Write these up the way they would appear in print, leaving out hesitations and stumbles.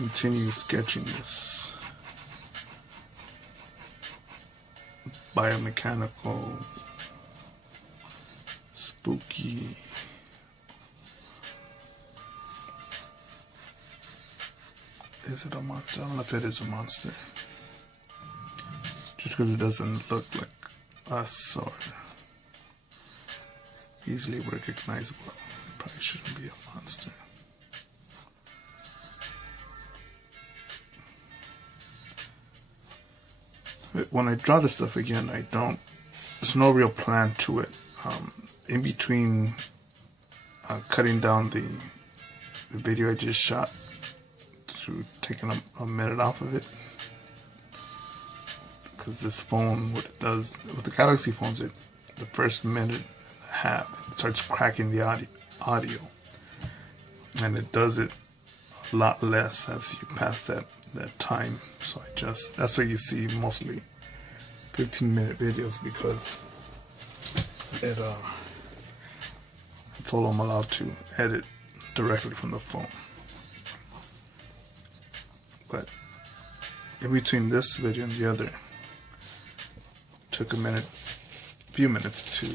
continue sketching this biomechanical, spooky, is it a monster? I don't know if it is a monster. Just because it doesn't look like us or easily recognizable, it probably shouldn't be a monster. When I draw this stuff again, there's no real plan to it. In between cutting down the video I just shot to taking a minute off of it, because this phone, what it does with the Galaxy phones, the first minute and a half, it starts cracking the audio, and it does it a lot less as you pass that time. So that's why you see mostly 15-minute videos, because it's all I'm allowed to edit directly from the phone. But in between this video and the other, took a few minutes to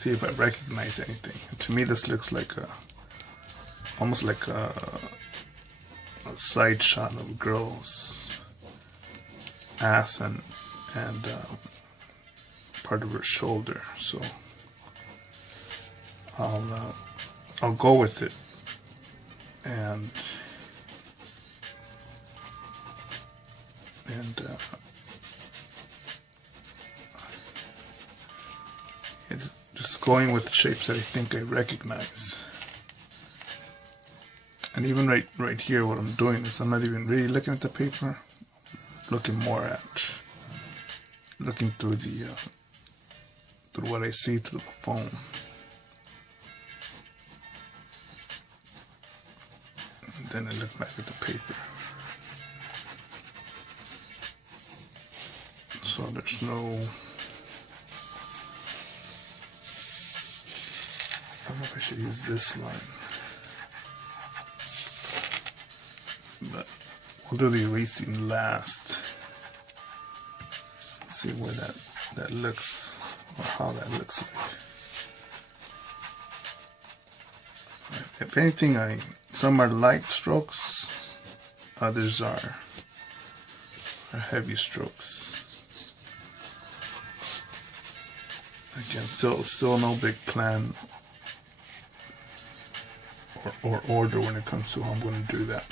see if I recognize anything. And to me, this looks like almost like a side shot of a girl's ass and part of her shoulder. So I'll go with it, and it's just going with shapes that I think I recognize. And even right here, what I'm doing is I'm not even really looking at the paper. I'm looking more at through through what I see through the phone. And then I look back at the paper. So there's no, I don't know if I should use this line, but we'll do the erasing last. Let's see where that looks, or how that looks like. If anything, some are light strokes, others are heavy strokes. Again, still no big plan or order when it comes to how I'm going to do that.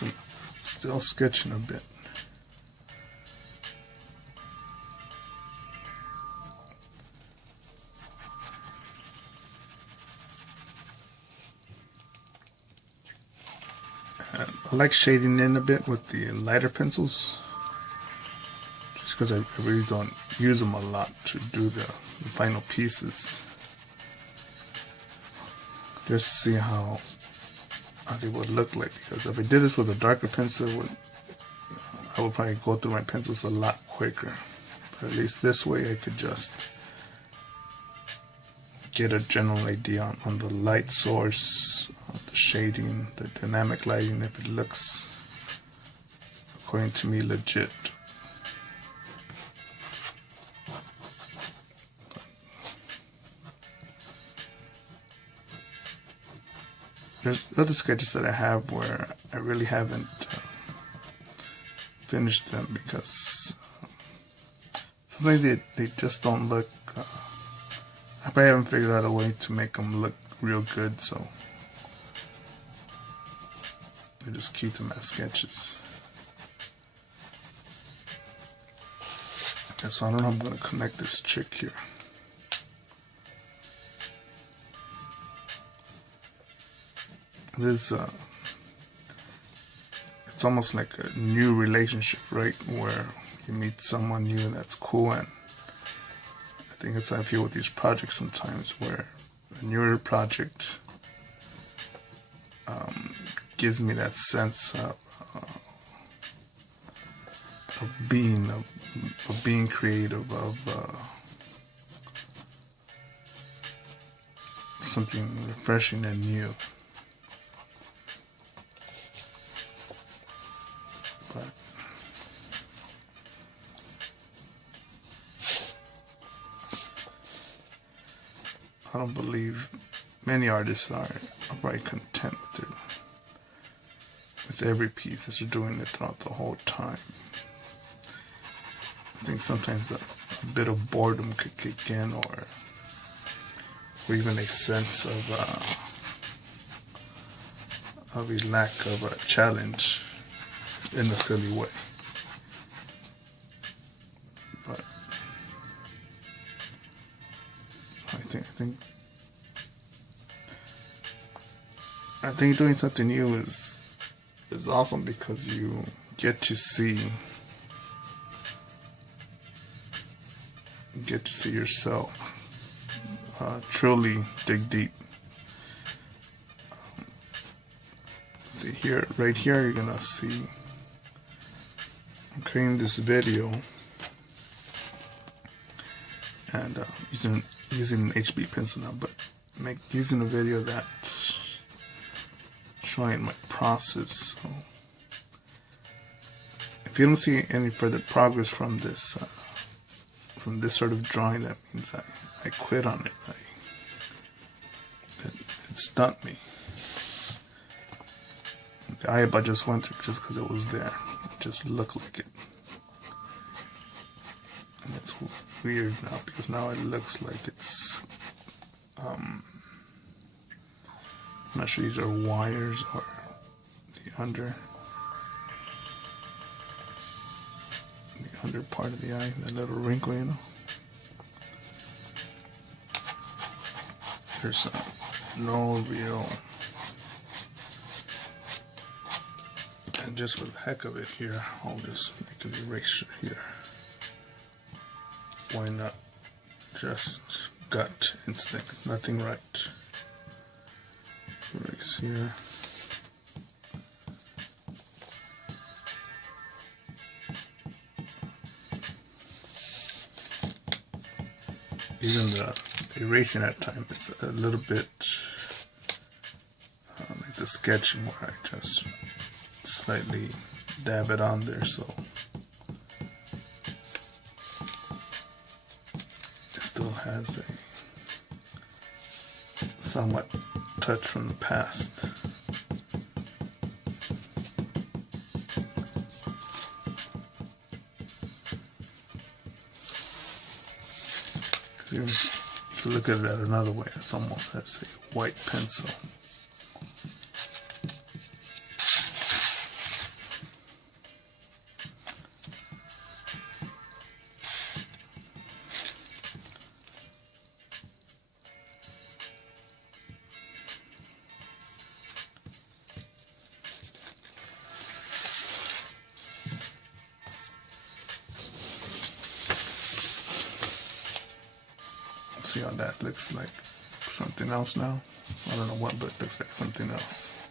I'm still sketching a bit. And I like shading in a bit with the lighter pencils, because I really don't use them a lot to do the final pieces. Just to see how they would look like, because if I did this with a darker pencil, I would probably go through my pencils a lot quicker. But at least this way I could just get a general idea on the light source, the shading, the dynamic lighting, if it looks, according to me, legit. There's other sketches that I have where I really haven't finished them, because sometimes they just don't look, I probably haven't figured out a way to make them look real good, so I just keep them as sketches. Okay, so I don't know how I'm going to connect this chick here. This it's almost like a new relationship, right? Where you meet someone new that's cool, and I think it's how I feel with these projects sometimes, where a newer project gives me that sense of being creative, something refreshing and new. But I don't believe many artists are right content with every piece as they're doing it throughout the whole time. I think sometimes a bit of boredom could kick in, or even a sense of a lack of a challenge in a silly way. But I think doing something new is awesome, because you get to see yourself truly dig deep. See here, right here, you're gonna see I'm creating this video and using an HB pencil now, but using a video that's showing my process. So if you don't see any further progress from this sort of drawing, that means I quit on it. It stumped me. The eye I just went through just because it was there. It just looked like it. And it's weird now, because now it looks like it's I'm not sure these are wires or the under part of the eye, that little wrinkle, you know. There's no real, and just for the heck of it here, I'll just make an erasure here. Why not? Just gut instinct, nothing right. Erase here. Even the erasing at time is a little bit like the sketching, where I just slightly dab it on there, so it still has a somewhat touch from the past. If you look at it another way, it's almost as a white pencil. See how that looks like something else now? I don't know what, but it looks like something else.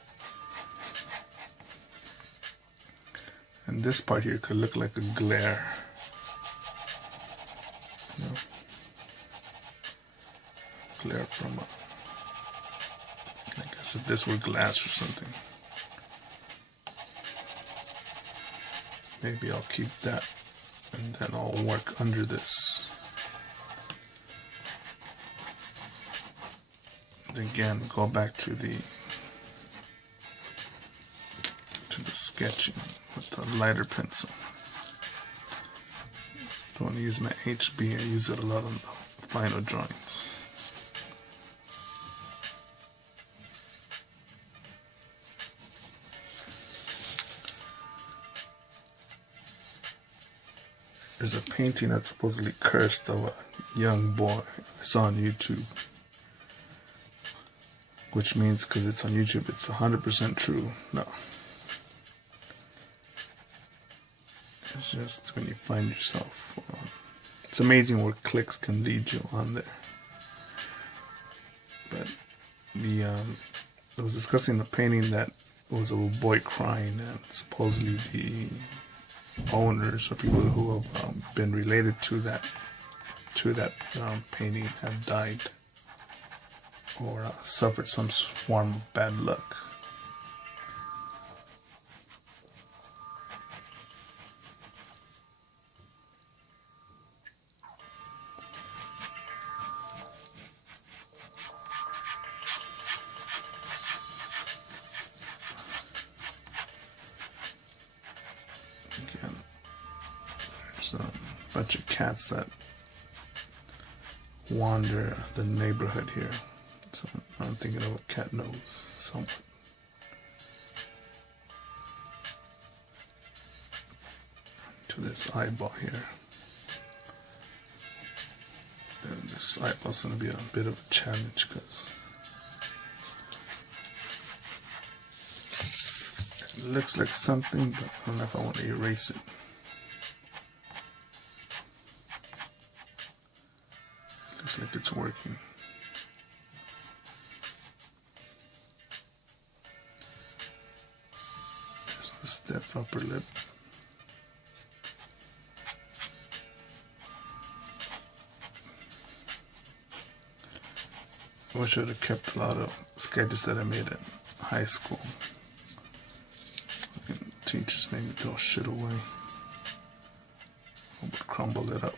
And this part here could look like a glare. You know? Glare from I guess if this were glass or something. Maybe I'll keep that, and then I'll work under this. Again, go back to the sketching with the lighter pencil. Don't use my HB, I use it a lot on the final drawings. There's a painting that's supposedly cursed of a young boy I saw on YouTube. Which means, because it's on YouTube, it's 100% true. No. It's just when you find yourself. It's amazing where clicks can lead you on there. But I was discussing the painting that was of a boy crying, and supposedly the owners or people who have been related to that painting have died or suffered some form of bad luck. Again, there's a bunch of cats that wander the neighborhood here. So I'm thinking of a cat nose somewhat. To this eyeball here. And this eyeball's going to be a bit of a challenge because it looks like something, but I don't know if I want to erase it. Looks like it's working. There's the stiff upper lip. I wish I would have kept a lot of sketches that I made in high school. Teachers made me throw shit away. I would crumble it up.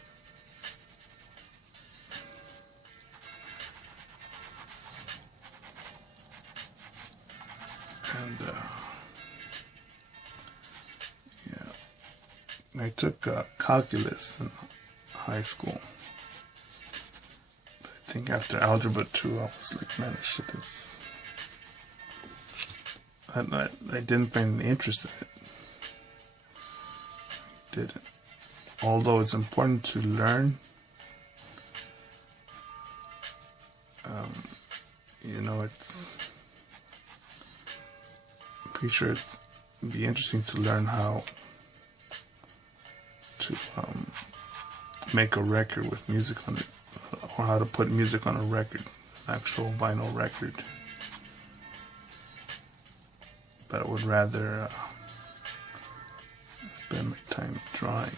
And yeah, I took calculus in high school. But I think after algebra 2, I was like, man, this shit is. I didn't find any interest in it. Didn't. Although it's important to learn, you know, it's. I'm pretty sure it'd be interesting to learn how to make a record with music on it, or how to put music on a record, an actual vinyl record. But I would rather spend my time drawing.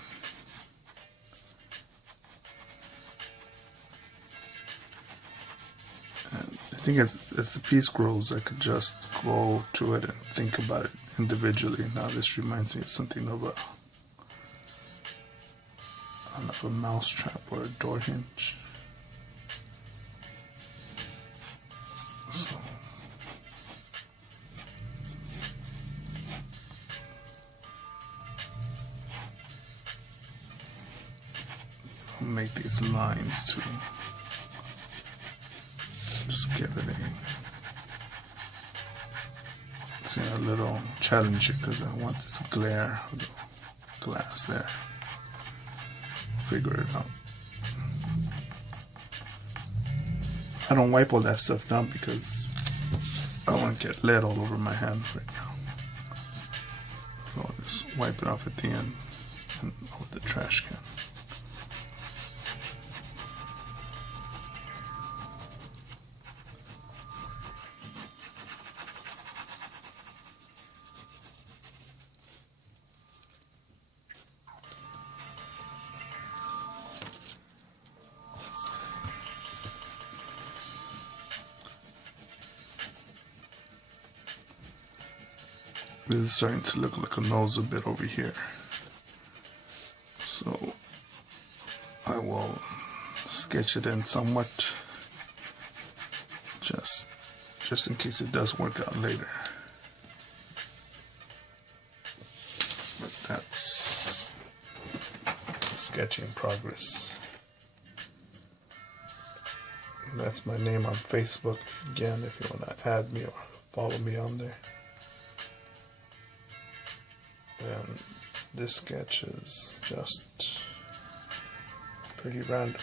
And I think as the piece grows, I could just go to it and think about it individually. Now this reminds me of something of a mousetrap or a door hinge. So I'll make these lines to just give it a little challenge because I want this glare of the glass there. Figure it out. I don't wipe all that stuff down because I don't want to get lead all over my hand right now. So I'll just wipe it off at the end and with the trash can. This is starting to look like a nose a bit over here. So I will sketch it in somewhat just in case it does work out later. But that's sketch in progress. And that's my name on Facebook again if you want to add me or follow me on there. And this sketch is just pretty random.